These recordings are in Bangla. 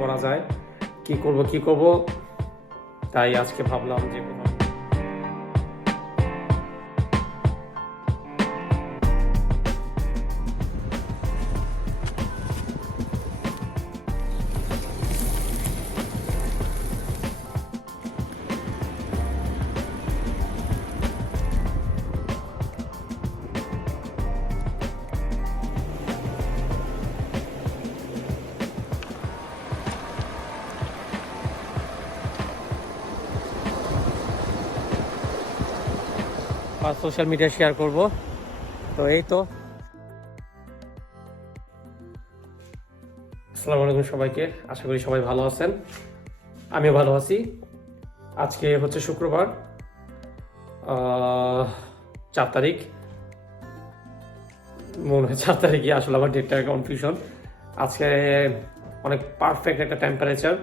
করা যায়, কি করব তাই আজকে ভাবলাম যে কোথাও সোশ্যাল মিডিয়া শেয়ার করব। তো এই তো, আসসালামু আলাইকুম সবাইকে, আশা করি সবাই ভালো আছেন, আমিও ভালো আছি। আজকে হচ্ছে শুক্রবার, 4 তারিখ, মনে হয় 4 তারিখই, আসলে আমার ডেটটা কনফিউশন। আজকে অনেক পারফেক্ট একটা টেম্পারেচার।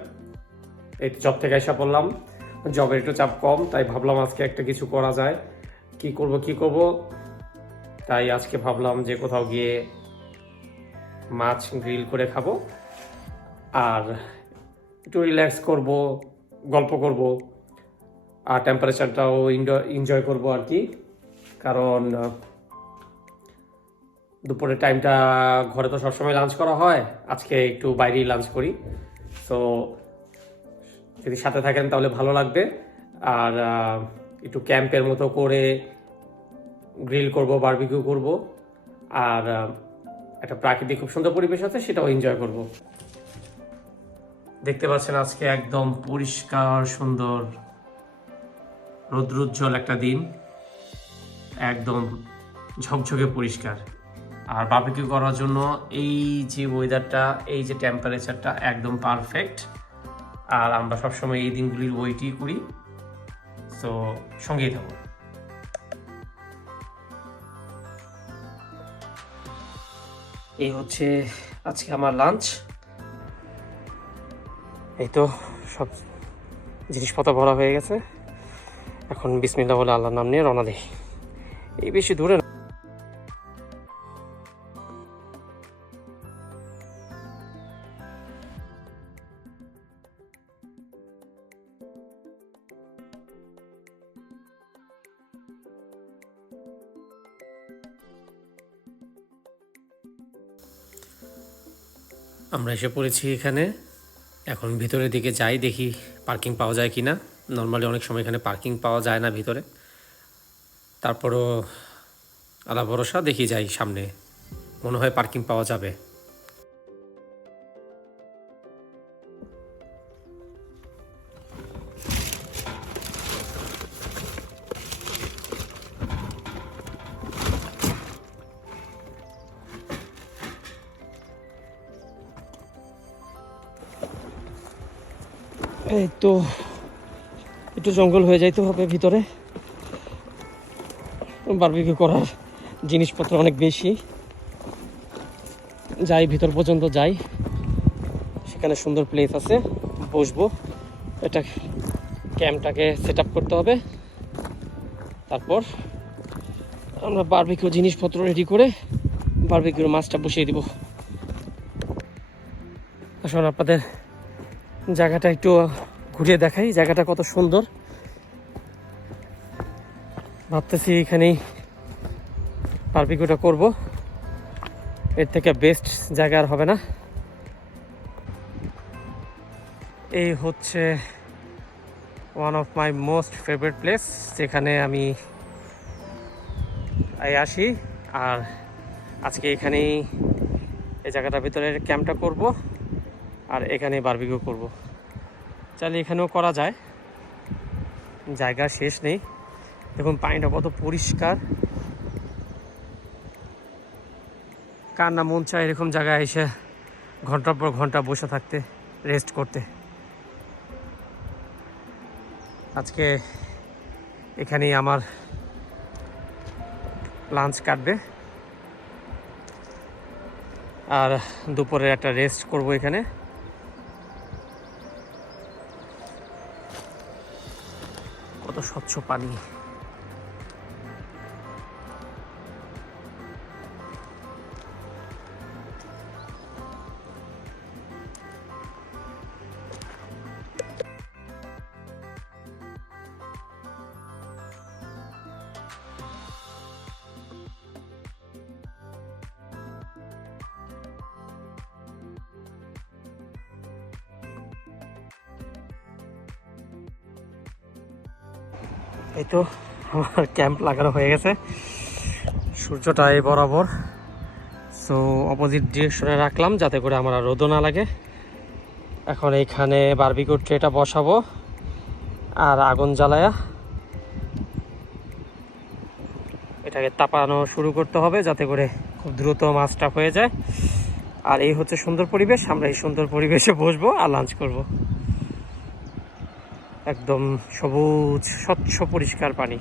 এই জব থেকে এসে পড়লাম, জবের একটু চাপ কম, তাই ভাবলাম আজকে একটা কিছু করা যায়, কি করব তাই আজকে ভাবলাম যে কোথাও গিয়ে মাছ গ্রিল করে খাবো আর একটু রিল্যাক্স করব, গল্প করব আর টেম্পারেচারটাও এনজয় করব আর কি। কারণ দুপুরের টাইমটা ঘরে তো সবসময় লাঞ্চ করা হয়, আজকে একটু বাইরেই লাঞ্চ করি। সো যদি সাথে থাকেন তাহলে ভালো লাগবে। আর একটু ক্যাম্পের মতো করে গ্রিল করব, বারবিকিউ করব, আর একটা প্রাকৃতিক খুব সুন্দর পরিবেশ আছে, সেটাও এনজয় করব। দেখতে পাচ্ছেন আজকে একদম পরিষ্কার সুন্দর রৌদ্রোজ্জ্বল একটা দিন, একদম ঝকঝকে পরিষ্কার। আর বারবিকিউ করার জন্য এই যে ওয়েদারটা, এই যে টেম্পারেচারটা একদম পারফেক্ট। আর আমরা সবসময় এই দিনগুলির ওয়েটই করি। সো সঙ্গেই থাকুন। এই হচ্ছে আজকে আমার লাঞ্চ। এই তো সব জিনিসপত্র ভরা হয়ে গেছে, এখন বিসমিল্লাহ বলে আল্লাহর নাম নিয়ে রওনা দিই। এই বেশি দূরে না। আমরা এসে পড়েছি এখানে, এখন ভিতরের দিকে যাই, দেখি পার্কিং পাওয়া যায় কিনা। নর্মালি অনেক সময় এখানে পার্কিং পাওয়া যায় না ভিতরে, তারপরও আল্লাহ ভরসা, দেখি যাই সামনে, মনে হয় পার্কিং পাওয়া যাবে। এই তো একটু জঙ্গল হয়ে যাইতে হবে ভিতরে, বারবিকিউ করার জিনিসপত্র অনেক বেশি। যাই ভিতর পর্যন্ত যাই, সেখানে সুন্দর প্লেস আছে, বসবো। এটা ক্যাম্পটাকে সেট আপ করতে হবে, তারপর আমরা বারবিকিউ জিনিসপত্র রেডি করে বারবিকিউর মাছটা বসিয়ে দিব। আসলে আপনাদের জায়গাটা একটু ঘুরিয়ে দেখাই, জায়গাটা কত সুন্দর। ভাবতেছি এখানেই বারবিকিউটা করব, এর থেকে বেস্ট জায়গা আর হবে না। এই হচ্ছে one of my most favourite place, যেখানে আমি আসি। আর আজকে এখানেই এই জায়গাটার ভিতরে ক্যাম্পটা করব আর এখানে বারবিকিউ করব। চাইলে এখানেও করা যায়, জায়গা শেষ নেই। দেখুন পানিটা কত পরিষ্কার, কার না মন চায় এরকম জায়গায় এসে ঘন্টার পর ঘন্টা বসে থাকতে, রেস্ট করতে। আজকে এখানেই আমার লাঞ্চ কাটবে, আর দুপুরে একটা রেস্ট করব এখানে। কত স্বচ্ছ পানি, এই তো আমার ক্যাম্প লাগানো হয়ে গেছে, সূর্যটা এই বরাবর। সো অপোজিট ডিরেকশনে রাখলাম যাতে করে আমার আর রোদও না লাগে। এখন এইখানে বারবিকিউ ট্রেটা বসাবো আর আগুন জ্বালায়া এটাকে তাপানো শুরু করতে হবে যাতে করে খুব দ্রুত মাছটা হয়ে যায়। আর এই হচ্ছে সুন্দর পরিবেশ, আমরা এই সুন্দর পরিবেশে বসবো আর লাঞ্চ করব। একদম সবুজ স্বচ্ছ পরিষ্কার পানি।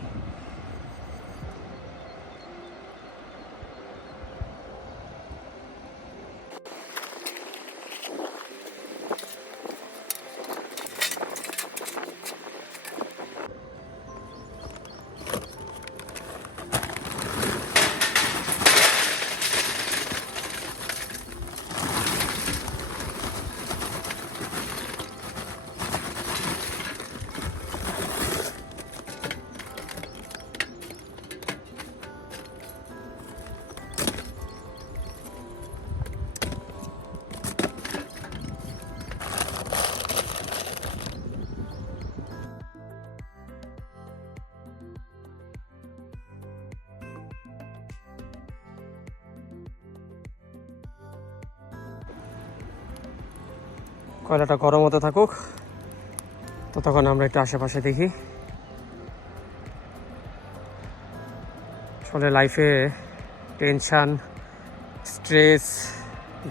কয়লাটা গরম হতে থাকুক, ততক্ষণ আমরা একটু আশেপাশে দেখি। আসলে লাইফে টেনশান, স্ট্রেস,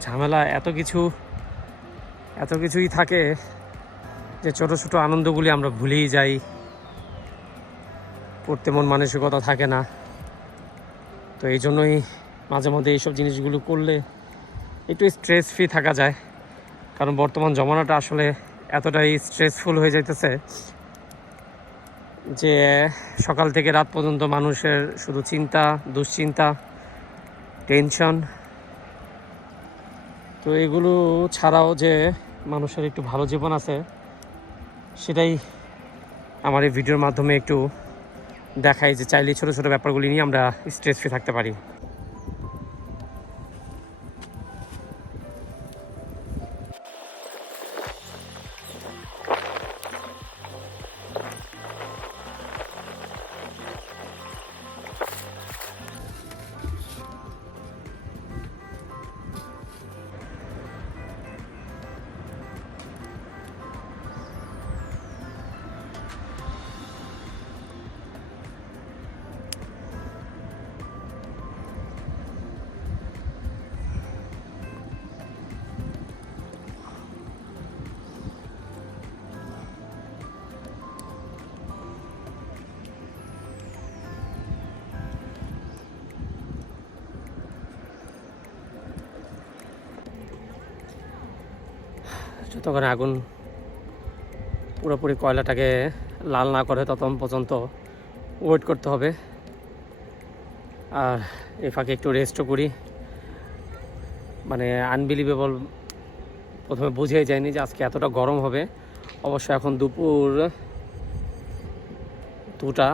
ঝামেলা এত কিছুই থাকে যে ছোট ছোট আনন্দগুলি আমরা ভুলেই যাই, করতে মন মানসিকতা থাকে না। তো এই জন্যই মাঝে মধ্যে এইসব জিনিসগুলো করলে একটু স্ট্রেস ফ্রি থাকা যায়। কারণ বর্তমান জমানাটা আসলে এতটাই স্ট্রেসফুল হয়ে যাইতেছে যে সকাল থেকে রাত পর্যন্ত মানুষের শুধু চিন্তা, দুশ্চিন্তা, টেনশন। তো এগুলো ছাড়াও যে মানুষের একটু ভালো জীবন আছে, সেটাই আমার এই ভিডিওর মাধ্যমে একটু দেখাই যে চাইলে ছোটো ছোটো ব্যাপারগুলি নিয়ে আমরা স্ট্রেস ফ্রি থাকতে পারি। যতক্ষণ আগুন পুরোপুরি কয়লাটাকে লাল না করে ততক্ষণ পর্যন্ত ওয়েট করতে হবে। আর এই ফাঁকে একটু রেস্টও করি। মানে আনবিলিভেবল, প্রথমে বুঝেই যায়নি যে আজকে এতটা গরম হবে। অবশ্য এখন দুপুর 2টা,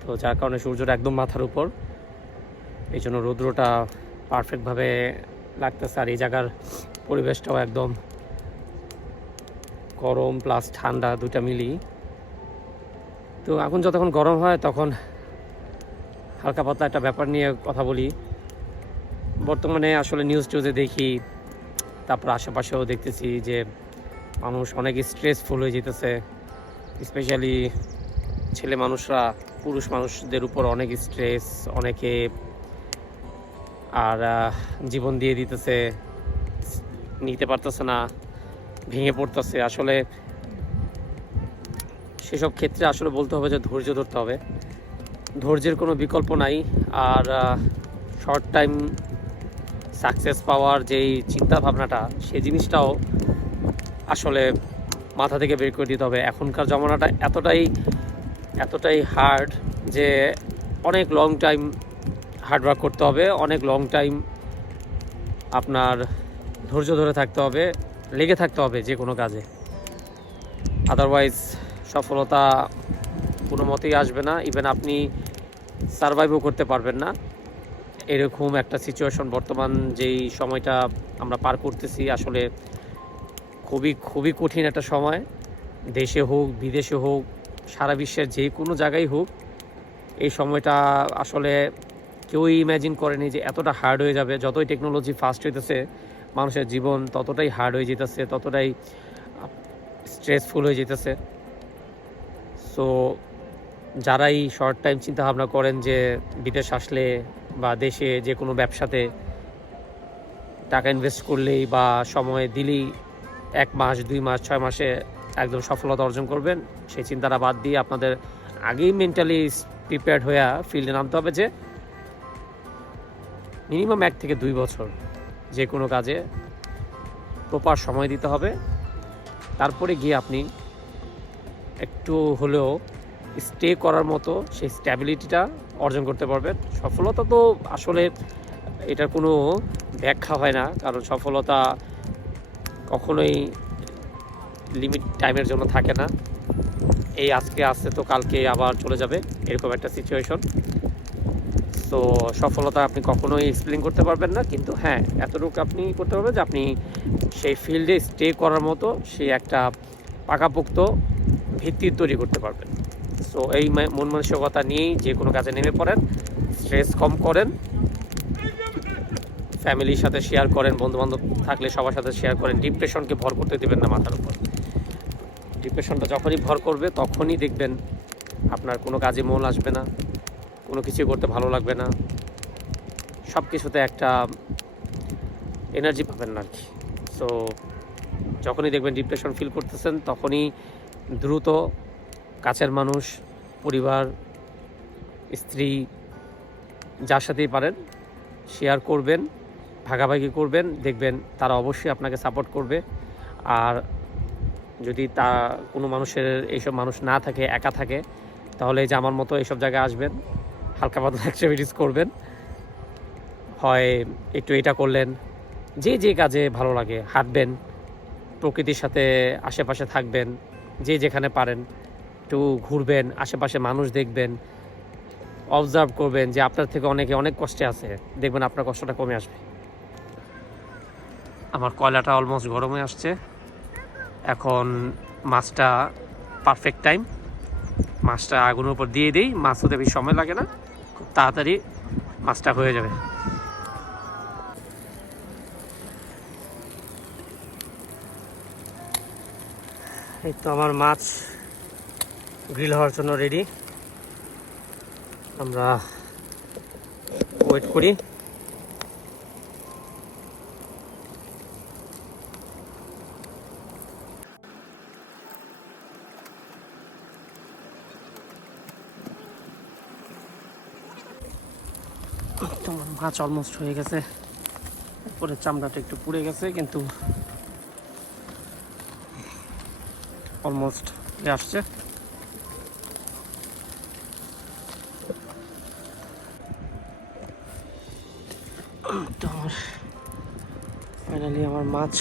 তো যার কারণে সূর্যটা একদম মাথার উপর, এই জন্য রৌদ্রটা পারফেক্টভাবে লাগতেছে। আর এই জায়গার পরিবেশটাও একদম গরম প্লাস ঠান্ডা দুইটা মিলি। তো এখন যতক্ষণ গরম হয় তখন হালকা পাতলা একটা ব্যাপার নিয়ে কথা বলি। বর্তমানে আসলে নিউজ টিউজে দেখি, তারপর আশেপাশেও দেখতেছি যে মানুষ অনেক স্ট্রেসফুল হয়ে যেতেছে। স্পেশালি ছেলে মানুষরা পুরুষ মানুষদের উপর অনেক স্ট্রেস, অনেকে আর জীবন দিয়ে দিতেছে, নিতে পারতেছে না, ভেঙে পড়তেছে। আসলে সেসব ক্ষেত্রে আসলে বলতে হবে যে ধৈর্য ধরতে হবে, ধৈর্যের কোনো বিকল্প নাই। আর শর্ট টাইম সাকসেস পাওয়ার যেই চিন্তা ভাবনাটা, সেই জিনিসটাও আসলে মাথা থেকে বের করে দিতে হবে। এখনকার জমানাটা এতটাই হার্ড যে অনেক লং টাইম হার্ডওয়ার্ক করতে হবে, অনেক লং টাইম আপনার ধৈর্য ধরে থাকতে হবে, লেগে থাকতে হবে যে কোনো কাজে। আদারওয়াইজ সফলতা কোনো মতেই আসবে না, ইভেন আপনি সারভাইভও করতে পারবেন না। এরকম একটা সিচুয়েশন বর্তমান যেই সময়টা আমরা পার করতেছি, আসলে খুবই কঠিন একটা সময়। দেশে হোক, বিদেশে হোক, সারা বিশ্বের যে কোনো জায়গায় হোক, এই সময়টা আসলে কেউই ইম্যাজিন করেনি যে এতটা হার্ড হয়ে যাবে। যতই টেকনোলজি ফাস্ট হইতেছে, মানুষের জীবন ততটাই হার্ড হয়ে যেতেছে, ততটাই স্ট্রেসফুল হয়ে যেতেছে। সো যারাই শর্ট টাইম চিন্তা ভাবনা করেন যে বিদেশ আসলে বা দেশে যে কোনো ব্যবসাতে টাকা ইনভেস্ট করলেই বা সময় দিলেই 1 মাস 2 মাস 6 মাসে একদম সফলতা অর্জন করবেন, সেই চিন্তাটা বাদ দিয়ে আপনাদের আগেই মেন্টালি প্রিপেয়ার্ড হয়ে ফিল্ডে নামতে হবে যে মিনিমাম 1 থেকে 2 বছর যে কোনো কাজে প্রপার সময় দিতে হবে। তারপরে গিয়ে আপনি একটু হলেও স্টে করার মতো সেই স্ট্যাবিলিটিটা অর্জন করতে পারবেন। সফলতা তো আসলে এটার কোনো ব্যাখ্যা হয় না, কারণ সফলতা কখনোই লিমিট টাইমের জন্য থাকে না। এই আজকে আসছে তো কালকে আবার চলে যাবে, এরকম একটা সিচুয়েশন। সো সফলতা আপনি কখনোই এক্সপ্লেন করতে পারবেন না, কিন্তু হ্যাঁ এতটুকু আপনি করতে পারবেন যে আপনি সেই ফিল্ডে স্টে করার মতো সেই একটা পাকাপোক্ত ভিত্তি তৈরি করতে পারবেন। সো এই মন মানসিকতা নিয়েই যে কোনো কাজে নেমে পড়েন, স্ট্রেস কম করেন, ফ্যামিলির সাথে শেয়ার করেন, বন্ধুবান্ধব থাকলে সবার সাথে শেয়ার করেন। ডিপ্রেশনকে ভর করতে দেবেন না মাথার উপর। ডিপ্রেশনটা যখনই ভর করবে তখনই দেখবেন আপনার কোনো কাজে মন আসবে না, কোনো কিছু করতে ভালো লাগবে না, সব কিছুতে একটা এনার্জি পাবেন না আর কি। সো যখনই দেখবেন ডিপ্রেশন ফিল করতেছেন তখনই দ্রুত কাছের মানুষ, পরিবার, স্ত্রী, যার সাথেই পারেন শেয়ার করবেন, ভাগাভাগি করবেন, দেখবেন তারা অবশ্যই আপনাকে সাপোর্ট করবে। আর যদি তা কোনো মানুষের এইসব মানুষ না থাকে, একা থাকে, তাহলে এই যে আমার মতো এইসব জায়গায় আসবেন, হালকা পাতলা অ্যাক্টিভিটিস করবেন, হয় একটু এটা করলেন, যে যে কাজে ভালো লাগে হাঁটবেন, প্রকৃতির সাথে আশেপাশে থাকবেন, যে যেখানে পারেন একটু ঘুরবেন, আশেপাশে মানুষ দেখবেন, অবজার্ভ করবেন যে আপনার থেকে অনেকে অনেক কষ্টে আছে, দেখবেন আপনার কষ্টটা কমে আসবে। আমার কয়লাটা অলমোস্ট গরম হয়ে আসছে, এখন মাছটা পারফেক্ট টাইম, মাছটা আগুনের উপর দিয়ে দিই। মাছ হতে বেশি সময় লাগে না, খুব তাড়াতাড়ি মাছটা হয়ে যাবে। এই তো আমার মাছ গ্রিল হওয়ার জন্য রেডি, আমরা ওয়েট করি। তোমার মাছ অলমোস্ট হয়ে গেছে, পরে চামড়াটা একটু পুড়ে গেছে, কিন্তু অলমোস্ট আসছে। তো আমার ফাইনালি আমার মাছ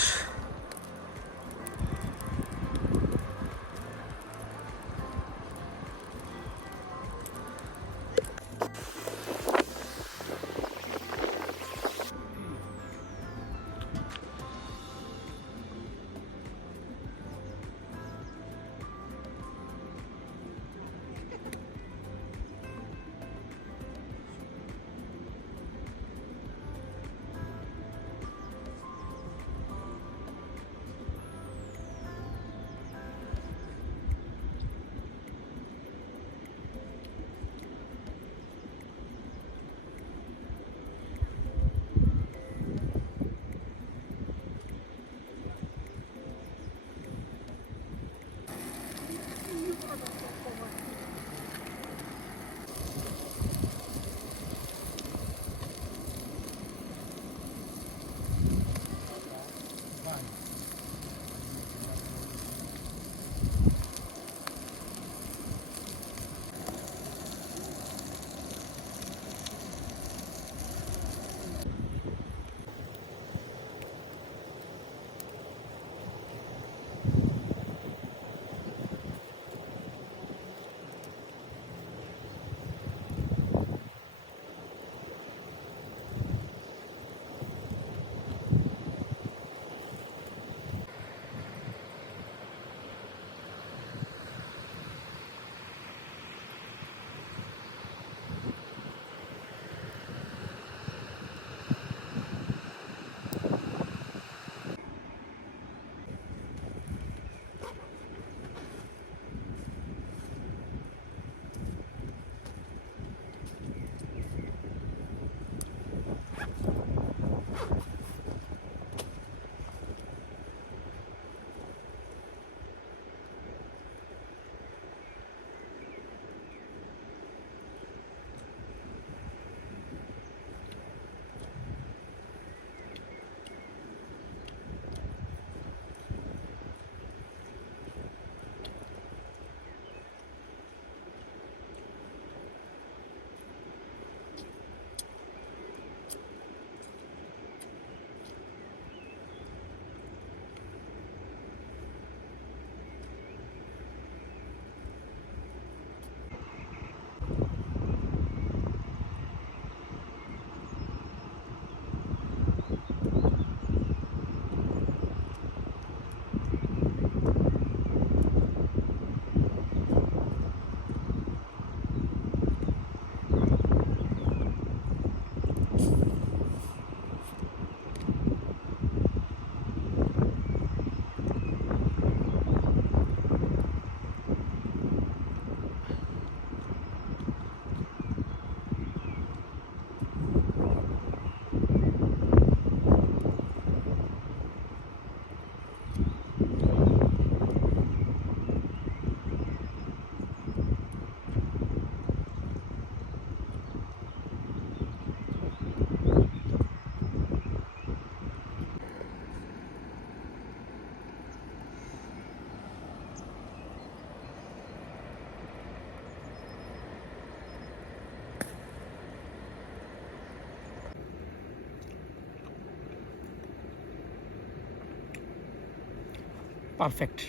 পারফেক্ট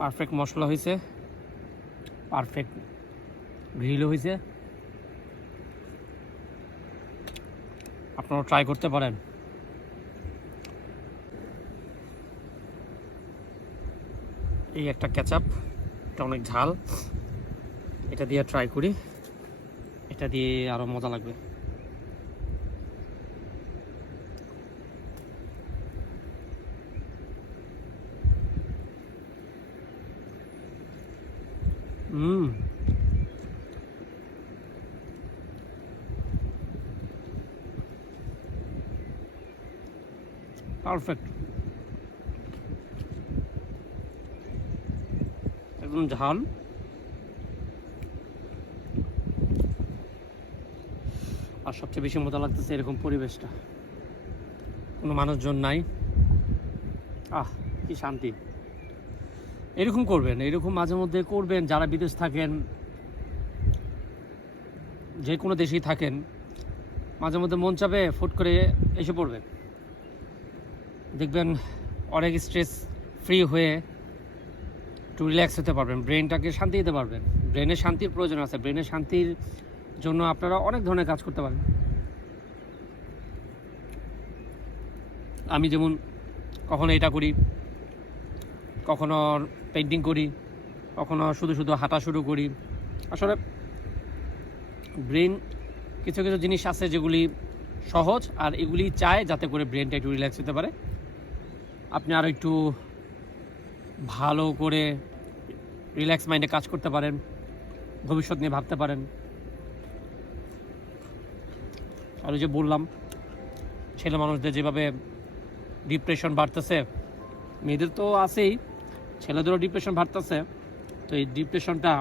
পারফেক্ট মশলা হয়েছে, পারফেক্ট গ্রিলও হয়েছে। আপনারা ট্রাই করতে পারেন। এই একটা কেচাপ, এটা অনেক ঝাল, এটা দিয়ে ট্রাই করি, এটা দিয়ে আরো মজা লাগবে। পারফেক্ট, একদম ঝাল। আর সবচেয়ে বেশি মজা লাগতেছে এরকম পরিবেশটা, কোনো মানুষজন নাই, কি শান্তি। এরকম করবেন, এরকম মাঝে মধ্যে করবেন। যারা বিদেশ থাকেন, যে কোনো দেশেই থাকেন, মাঝে মধ্যে মন চাবে ফুট করে এসে পড়বেন, দেখবেন অনেক স্ট্রেস ফ্রি হয়ে একটু রিল্যাক্স হতে পারবেন, ব্রেনটাকে শান্তি দিতে পারবেন। ব্রেনের শান্তির প্রয়োজন আছে, ব্রেনের শান্তির জন্য আপনারা অনেক ধরনের কাজ করতে পারেন। আমি যেমন কখনো এটা করি, কখনো পেন্টিং করি, কখনো শুধু শুধু হাঁটা শুরু করি। আসলে ব্রেন কিছু কিছু জিনিস আছে যেগুলি সহজ, আর এগুলি চায় যাতে করে ব্রেনটা একটু রিল্যাক্স হতে পারে, আপনি আরও একটু ভালো করে রিল্যাক্স মাইন্ডে কাজ করতে পারেন, ভবিষ্যৎ নিয়ে ভাবতে পারেন। আর ওই যে বললাম, ছেলে মানুষদের যেভাবে ডিপ্রেশন বাড়তেছে, মেয়েদের তো আছেই, ছেলেদেরও ডিপ্রেশন বাড়তেছে। তো এই ডিপ্রেশনটা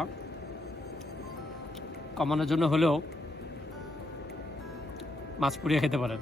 কমানোর জন্য হলেও মাছ পুড়িয়ে খেতে পারেন।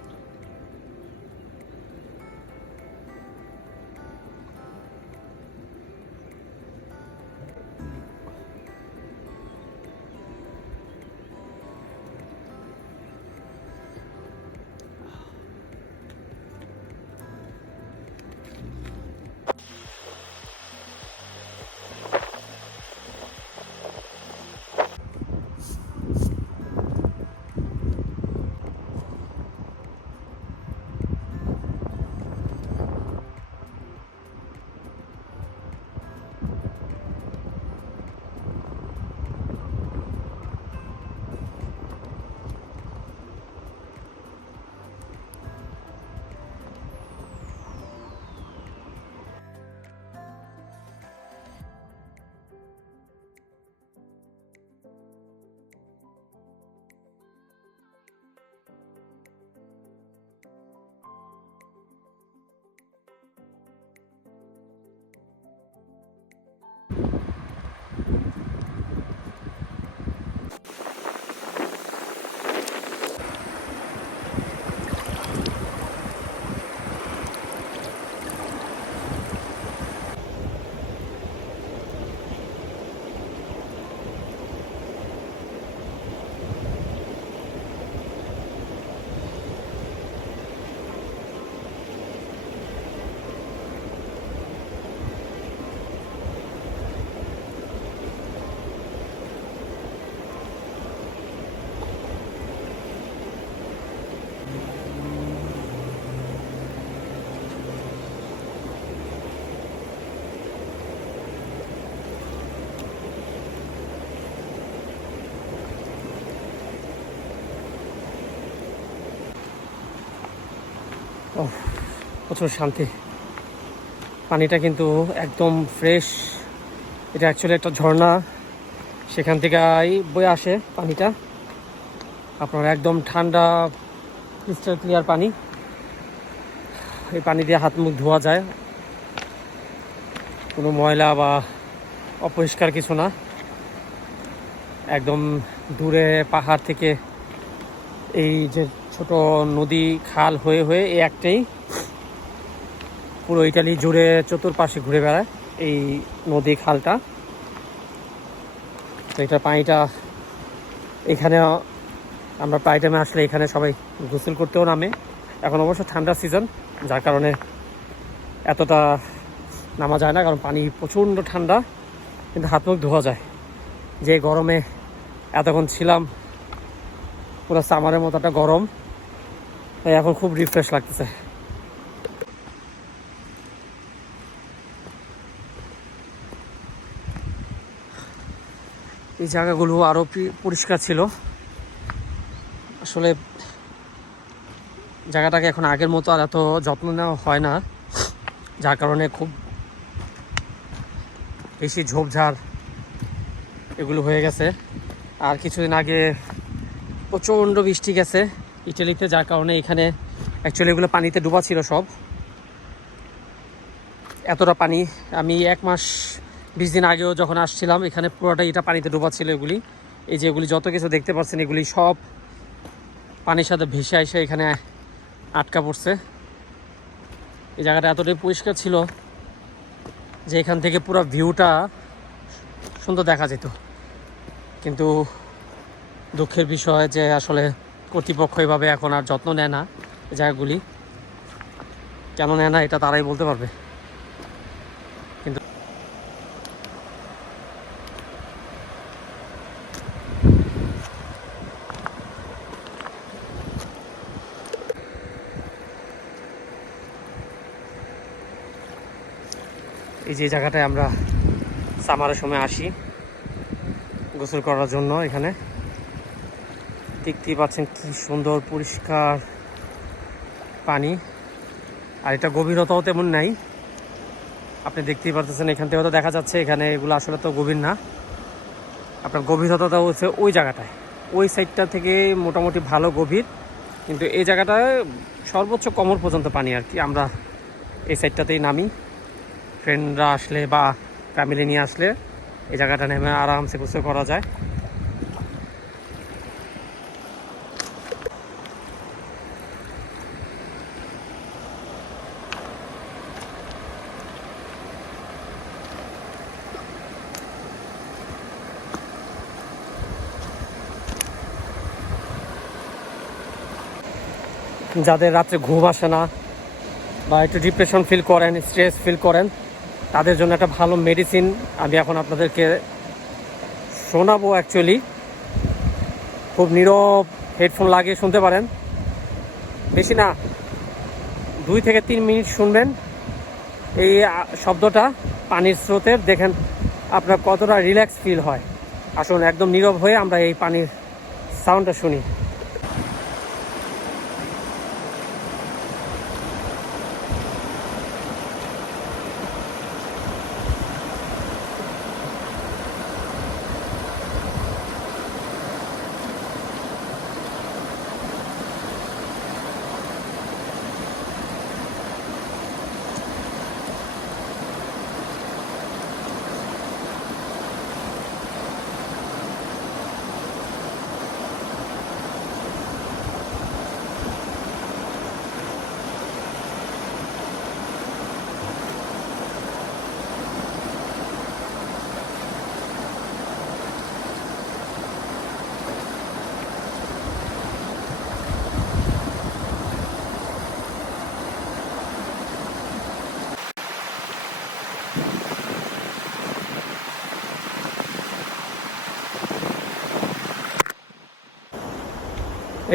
প্রচুর শান্তি, পানিটা কিন্তু একদম ফ্রেশ। এটা অ্যাকচুয়ালি একটা ঝর্ণা, সেখান থেকে বয়ে আসে পানিটা। আপনার একদম ঠান্ডা ক্রিস্টাল ক্লিয়ার পানি। এই পানি দিয়ে হাত মুখ ধোয়া যায়, কোনো ময়লা বা অপরিষ্কার কিছু না। একদম দূরে পাহাড় থেকে এই যে ছোট নদী খাল হয়ে হয়ে এই একটাই পুরো ইটালি জুড়ে চতুর্পাশে ঘুরে বেড়ায় এই নদী খালটা। তো এটা পানিটা এখানে আমরা প্রায় টাইমে আসলে এখানে সবাই গোসল করতেও নামে। এখন অবশ্য ঠান্ডা সিজন, যার কারণে এতটা নামা যায় না, কারণ পানি প্রচণ্ড ঠান্ডা, কিন্তু হাত মুখ ধোয়া যায়। যে গরমে এতক্ষণ ছিলাম, পুরো সামারের মতো একটা গরম, তাই এখন খুব রিফ্রেশ লাগতেছে। এই জায়গাগুলো আরও পরিষ্কার ছিল। আসলে জায়গাটাকে এখন আগের মতো আর এত যত্ন নেওয়া হয় না, যার কারণে খুব বেশি ঝোপঝাড় এগুলো হয়ে গেছে। আর কিছুদিন আগে প্রচণ্ড বৃষ্টি গেছে ইটালিতে, যার কারণে এখানে অ্যাকচুয়ালি এগুলো পানিতে ডুবা ছিল সব। এতটা পানি, আমি 1 মাস 20 দিন আগেও যখন আসছিলাম এখানে পুরোটাই এটা পানিতে ডুবা ছিল। এগুলি, এই যে এগুলি যত কিছু দেখতে পাচ্ছেন, এগুলি সব পানির সাথে ভেসে এসে এখানে আটকা পড়ছে। এই জায়গাটা এতটাই পরিষ্কার ছিল যে এখান থেকে পুরো ভিউটা সুন্দর দেখা যেত। কিন্তু দুঃখের বিষয় যে আসলে কর্তৃপক্ষ এভাবে এখন আর যত্ন নেয় না এই জায়গাগুলি। কেন নেয় না এটা তারাই বলতে পারবে। কিন্তু এই যে জায়গাটায় আমরা সামারের সময় আসি গোসল করার জন্য, এখানে দেখতেই পাচ্ছেন কি সুন্দর পরিষ্কার পানি। আর এটা গভীরতাও তেমন নাই, আপনি দেখতেই পাচ্ছেন। এখান থেকে তো দেখা যাচ্ছে এখানে এগুলো আসলে তো গভীর না। আপনার গভীরতাটাও হচ্ছে ওই জায়গাটায়, ওই সাইডটা থেকে মোটামুটি ভালো গভীর, কিন্তু এই জায়গাটায় সর্বোচ্চ কোমর পর্যন্ত পানি আর কি। আমরা এই সাইডটাতেই নামি, ফ্রেন্ডরা আসলে বা ফ্যামিলি নিয়ে আসলে এই জায়গাটা নেমে আরামসে গোসল করা যায়। যাদের রাত্রে ঘুম আসে না বা একটু ডিপ্রেশন ফিল করেন, স্ট্রেস ফিল করেন, তাদের জন্য একটা ভালো মেডিসিন আমি এখন আপনাদেরকে শোনাবো। অ্যাকচুয়ালি খুব নীরব, হেডফোন লাগিয়ে শুনতে পারেন, বেশি না 2 থেকে 3 মিনিট শুনবেন এই শব্দটা পানির স্রোতের। দেখেন আপনার কতটা রিল্যাক্স ফিল হয়। আসুন একদম নীরব হয়ে আমরা এই পানির সাউন্ডটা শুনি।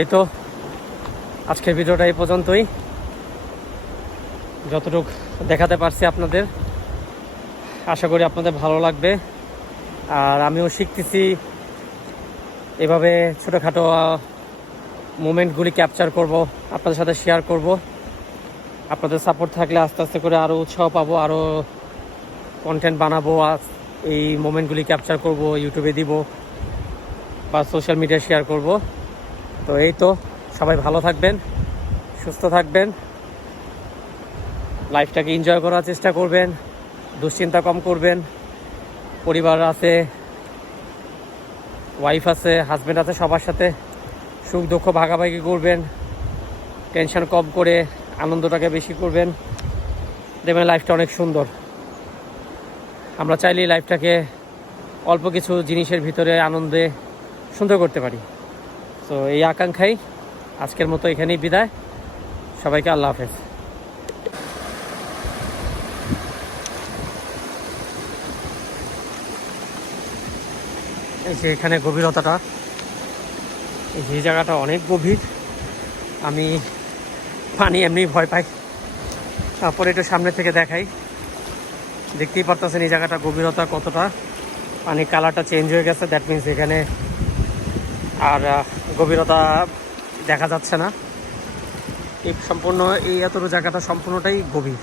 এই তো আজকের ভিডিওটা এই পর্যন্তই, যতটুকু দেখাতে পারছি আপনাদের। আশা করি আপনাদের ভালো লাগবে। আর আমিও শিখতেছি এভাবে ছোটোখাটো মোমেন্টগুলি ক্যাপচার করব, আপনাদের সাথে শেয়ার করব। আপনাদের সাপোর্ট থাকলে আস্তে আস্তে করে আরও উৎসাহ পাবো, আরও কন্টেন্ট বানাবো, এই মোমেন্টগুলি ক্যাপচার করব, ইউটিউবে দিব বা সোশ্যাল মিডিয়ায় শেয়ার করব। তো এই তো, সবাই ভালো থাকবেন, সুস্থ থাকবেন, লাইফটাকে এনজয় করার চেষ্টা করবেন, দুশ্চিন্তা কম করবেন। পরিবার আছে, ওয়াইফ আছে, হাজব্যান্ড আছে, সবার সাথে সুখ দুঃখ ভাগাভাগি করবেন, টেনশন কম করে আনন্দটাকে বেশি করবেন, দেখবেন লাইফটা অনেক সুন্দর। আমরা চাইলেই লাইফটাকে অল্প কিছু জিনিসের ভিতরে আনন্দে সুন্দর করতে পারি। তো এই আকাঙ্ক্ষাই আজকের মতো এখানেই বিদায়। সবাইকে আল্লাহ হাফেজ। এই যে এখানে গভীরতাটা, এই যে জায়গাটা অনেক গভীর। আমি পানি এমনি ভয় পাই। তারপরে একটু সামনে থেকে দেখাই, দেখতেই পারতেছেন এই জায়গাটা গভীরতা কতটা। পানি কালারটা চেঞ্জ হয়ে গেছে, দ্যাট মিনস এখানে আর গভীরতা দেখা যাচ্ছে না। এই সম্পূর্ণ এই এতটুকু জায়গাটা সম্পূর্ণটাই গভীর।